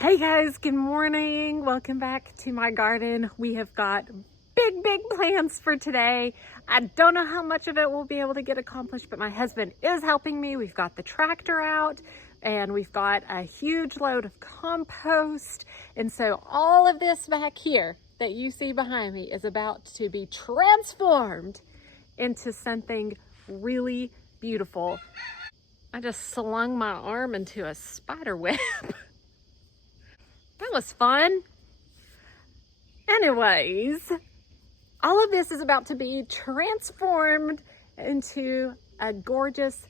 Hey guys, good morning. Welcome back to my garden. We have got big plans for today. I don't know how much of it we'll be able to get accomplished, but my husband is helping me. We've got the tractor out and we've got a huge load of compost. And so all of this back here that you see behind me is about to be transformed into something really beautiful. I just slung my arm into a spider web. That was fun. Anyways, all of this is about to be transformed into a gorgeous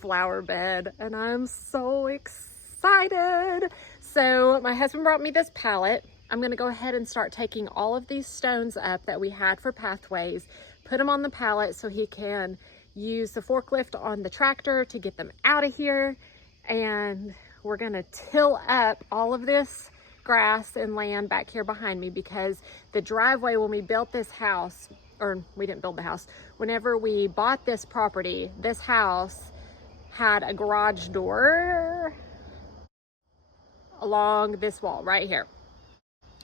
flower bed, and I'm so excited. So my husband brought me this pallet. I'm gonna go ahead and start taking all of these stones up that we had for pathways, put them on the pallet so he can use the forklift on the tractor to get them out of here. And we're gonna till up all of this grass and land back here behind me, because the driveway, when we built this house, or we didn't build the house, whenever we bought this property, this house had a garage door along this wall right here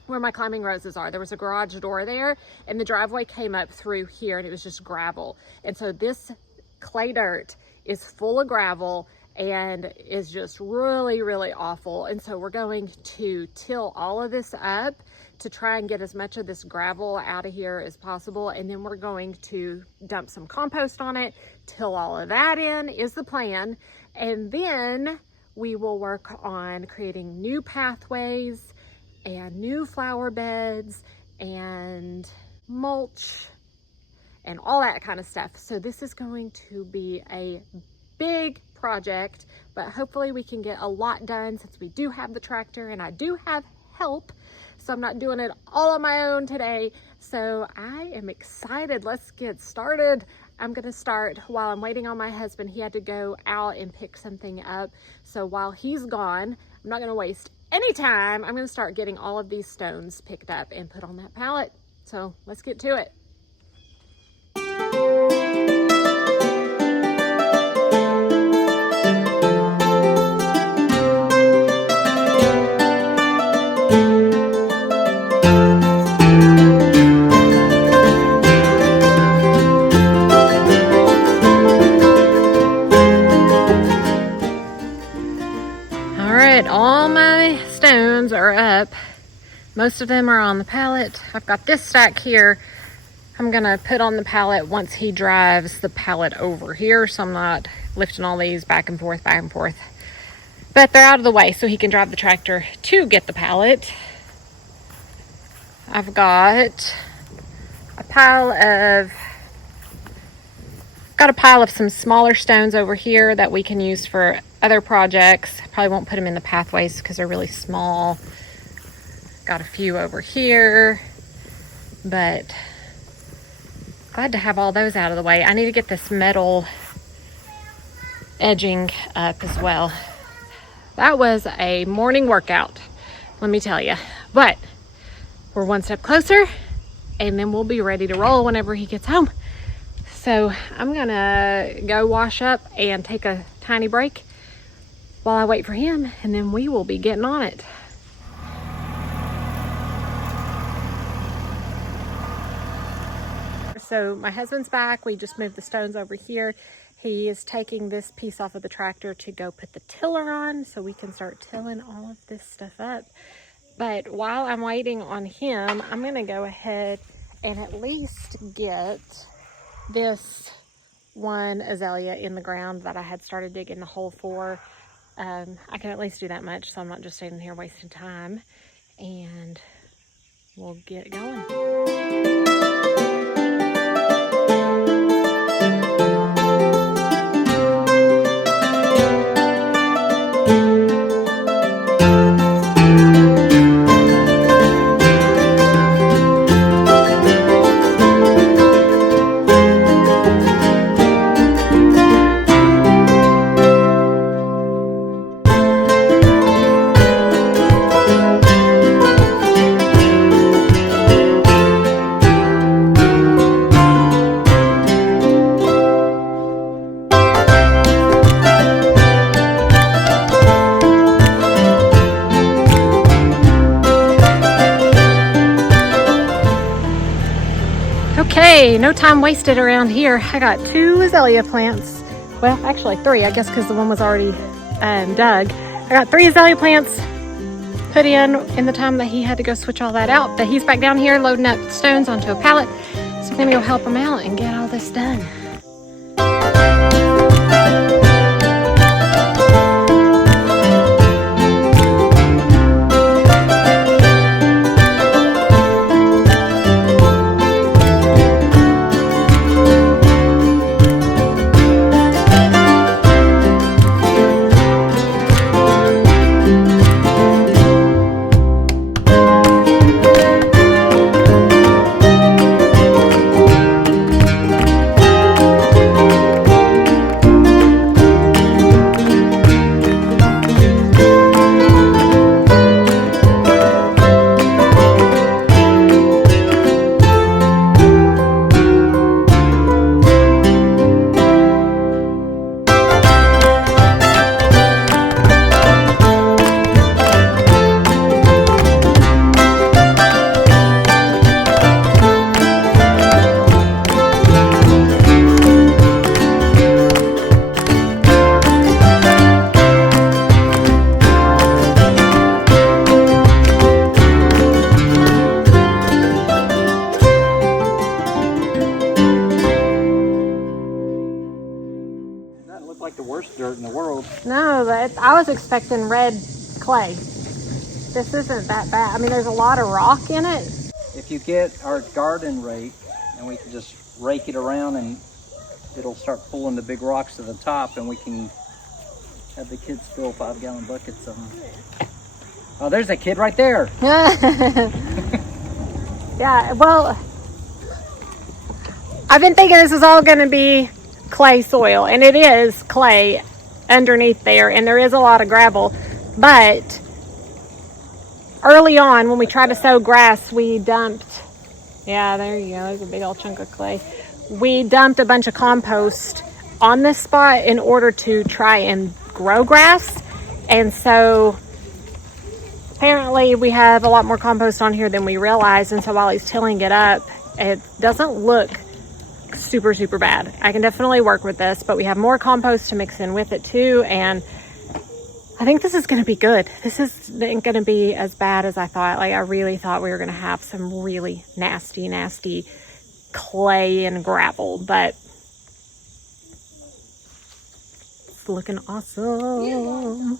where my climbing roses are. There was a garage door there, and the driveway came up through here, and it was just gravel. And so this clay dirt is full of gravel and is just really awful. And so we're going to till all of this up to try and get as much of this gravel out of here as possible. And then we're going to dump some compost on it, till all of that in is the plan. And then we will work on creating new pathways and new flower beds and mulch and all that kind of stuff. So this is going to be a big project, but hopefully we can get a lot done since we do have the tractor and I do have help. So I'm not doing it all on my own today. So I am excited. Let's get started. I'm gonna start while I'm waiting on my husband. He had to go out and pick something up. So while he's gone, I'm not gonna waste any time. I'm gonna start getting all of these stones picked up and put on that pallet. So let's get to it. All my stones are up. Most of them are on the pallet. I've got this stack here. I'm gonna put on the pallet once he drives the pallet over here, so I'm not lifting all these back and forth. But they're out of the way so he can drive the tractor to get the pallet. I've got a pile of some smaller stones over here that we can use for other projects. I probably won't put them in the pathways because they're really small. Got a few over here, but glad to have all those out of the way. I need to get this metal edging up as well. That was a morning workout, let me tell you. But we're one step closer, and then we'll be ready to roll whenever he gets home. So I'm gonna go wash up and take a tiny break while I wait for him, and then we will be getting on it. So my husband's back. We just moved the stones over here. He is taking this piece off of the tractor to go put the tiller on so we can start tilling all of this stuff up. But while I'm waiting on him, I'm gonna go ahead and at least get this one azalea in the ground that I had started digging the hole for. I can at least do that much, so I'm not just sitting here wasting time, and we'll get going. Hey, no time wasted around here. I got 2 azalea plants. Well, actually 3, I guess, because the one was already dug. I got 3 azalea plants put in the time that he had to go switch all that out. But he's back down here loading up stones onto a pallet. So I'm gonna go help him out and get all this done. Dirt in the world. No, but I was expecting red clay. This isn't that bad. I mean, there's a lot of rock in it. If you get our garden rake, and we can just rake it around and it'll start pulling the big rocks to the top, and we can have the kids fill 5-gallon buckets of them. Oh, there's a kid right there. Yeah, well, I've been thinking this is all going to be clay soil, and it is clay underneath there, and there is a lot of gravel. But early on, when we tried to sow grass, we dumped, yeah, there you go, there's a big old chunk of clay. We dumped a bunch of compost on this spot in order to try and grow grass. And so apparently we have a lot more compost on here than we realized. And so while he's tilling it up, it doesn't look super bad. I can definitely work with this, but we have more compost to mix in with it too, and I think this is going to be good. This isn't going to be as bad as I thought. Like, I really thought we were going to have some really nasty clay and gravel, but it's looking awesome.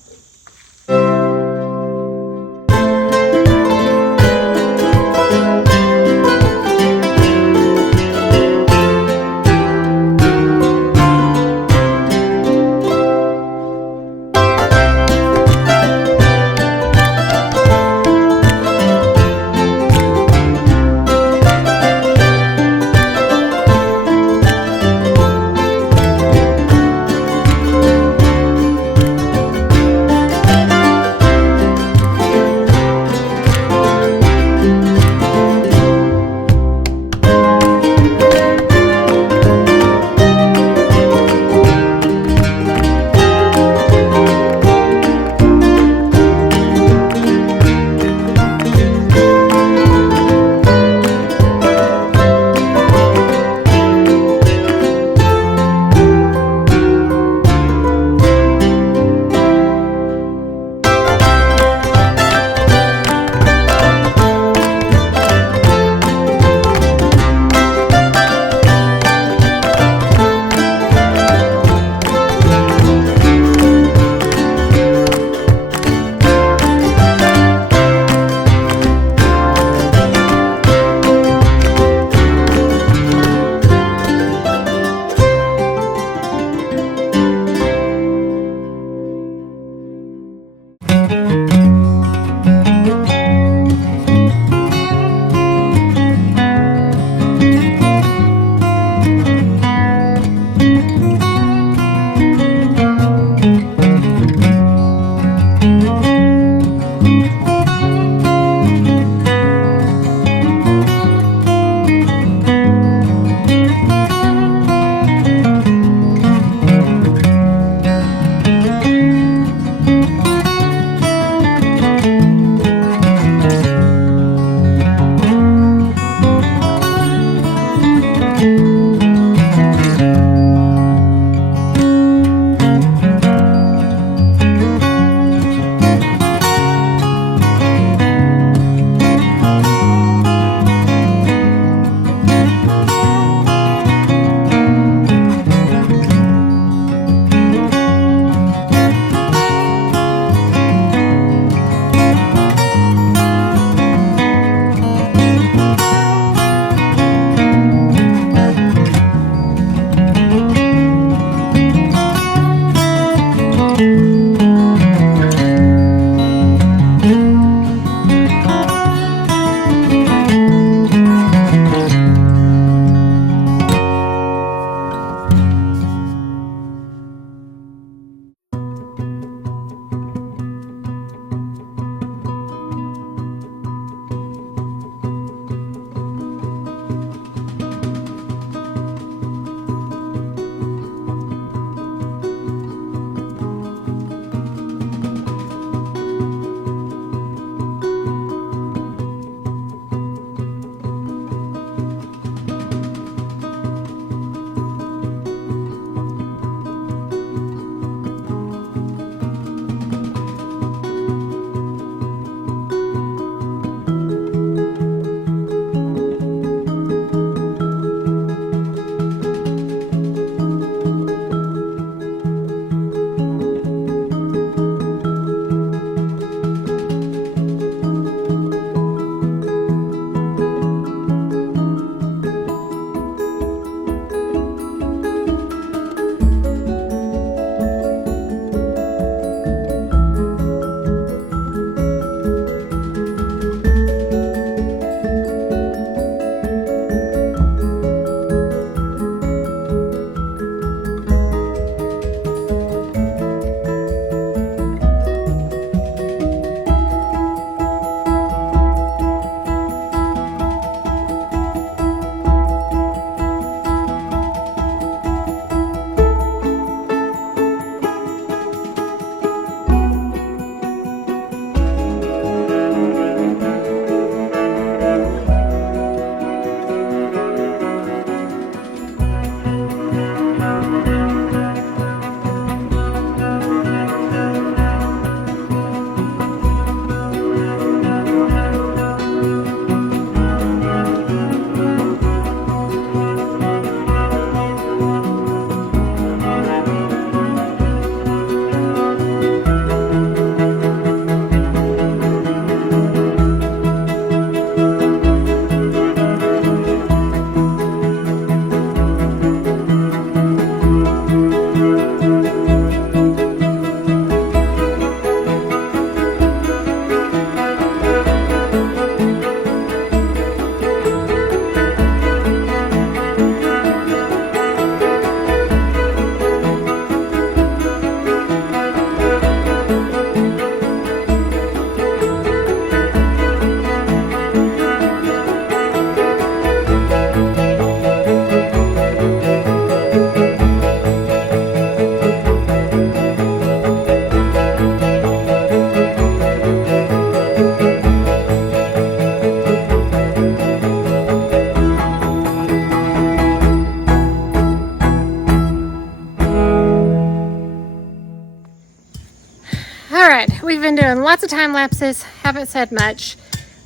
time lapses, haven't said much,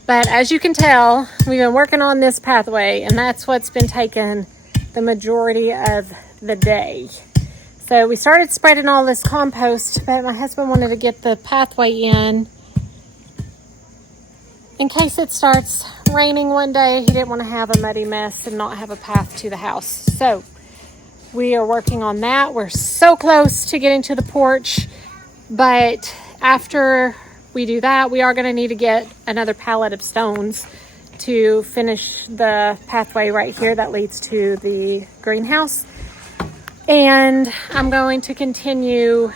but as you can tell, we've been working on this pathway, and that's what's been taking the majority of the day. So we started spreading all this compost, but my husband wanted to get the pathway in case it starts raining one day. He didn't want to have a muddy mess and not have a path to the house. So we are working on that. We're so close to getting to the porch, but after we do that, we are going to need to get another pallet of stones to finish the pathway right here that leads to the greenhouse. And I'm going to continue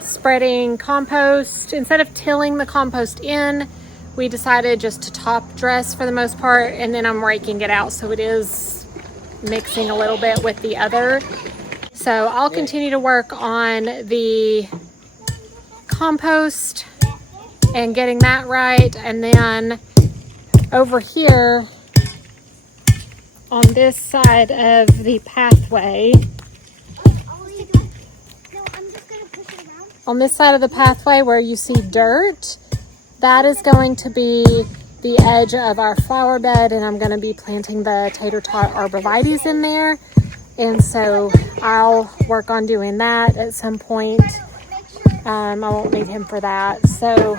spreading compost. Instead of tilling the compost in, we decided just to top dress for the most part, and then I'm raking it out so it is mixing a little bit with the other. So I'll continue to work on the compost and getting that right, and then over here on this side of the pathway, on this side of the pathway where you see dirt, that is going to be the edge of our flower bed, and I'm going to be planting the tater tot arborvitaes in there. And so I'll work on doing that at some point. I won't need him for that. So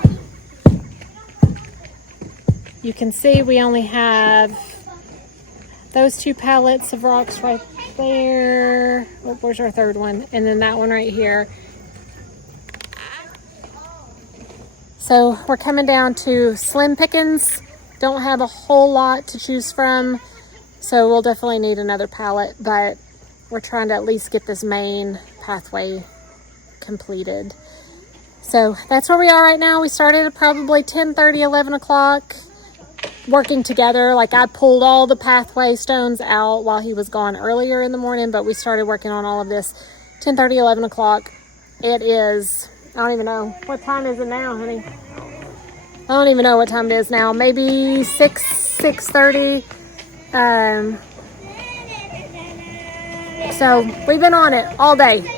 you can see we only have those 2 pallets of rocks right there. Oh, where's our third one? And then that one right here. So we're coming down to slim pickings. Don't have a whole lot to choose from, so we'll definitely need another pallet, but we're trying to at least get this main pathway completed. So that's where we are right now. We started at probably 10:30, 11 o'clock working together. Like, I pulled all the pathway stones out while he was gone earlier in the morning, but we started working on all of this 10:30, 11 o'clock. It is, I don't even know. What time is it now, honey? I don't even know what time it is now. Maybe 6:30. So we've been on it all day.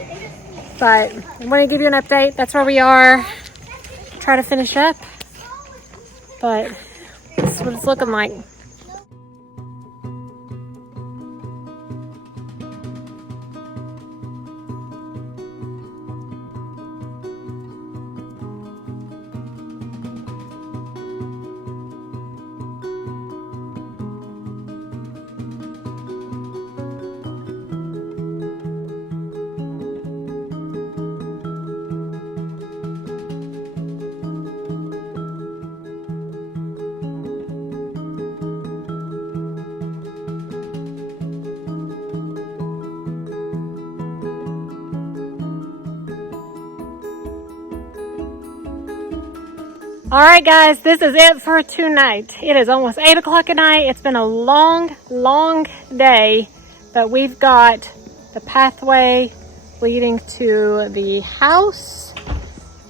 But I want to give you an update. That's where we are. Try to finish up. But this is what it's looking like. All right, guys, this is it for tonight. It is almost 8 o'clock at night. It's been a long, long day, but we've got the pathway leading to the house,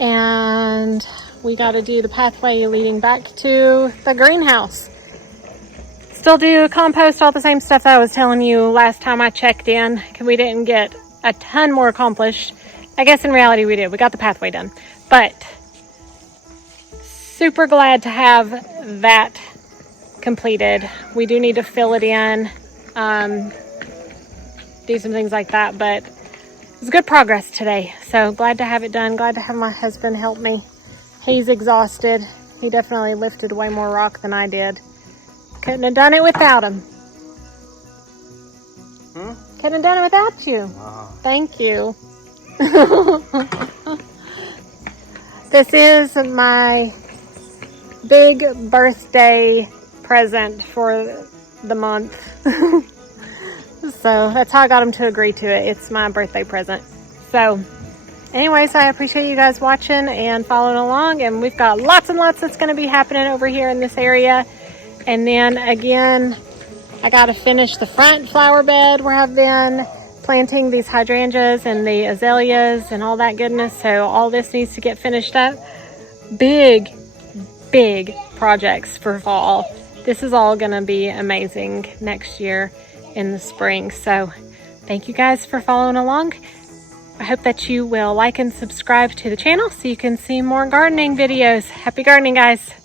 and we got to do the pathway leading back to the greenhouse. Still do compost, all the same stuff that I was telling you last time I checked in. We didn't get a ton more accomplished. I guess in reality we did. We got the pathway done, but super glad to have that completed. We do need to fill it in, do some things like that, but it was good progress today. So glad to have it done. Glad to have my husband help me. He's exhausted. He definitely lifted way more rock than I did. Couldn't have done it without him. Couldn't have done it without you. Thank you. This is my big birthday present for the month. So that's how I got him to agree to it. It's my birthday present. So anyways, I appreciate you guys watching and following along, and we've got lots and lots that's going to be happening over here in this area. And then again, I got to finish the front flower bed where I've been planting these hydrangeas and the azaleas and all that goodness. So all this needs to get finished up. Big projects for fall. This is all gonna be amazing next year in the spring. So thank you guys for following along. I hope that you will like and subscribe to the channel so you can see more gardening videos. Happy gardening, guys.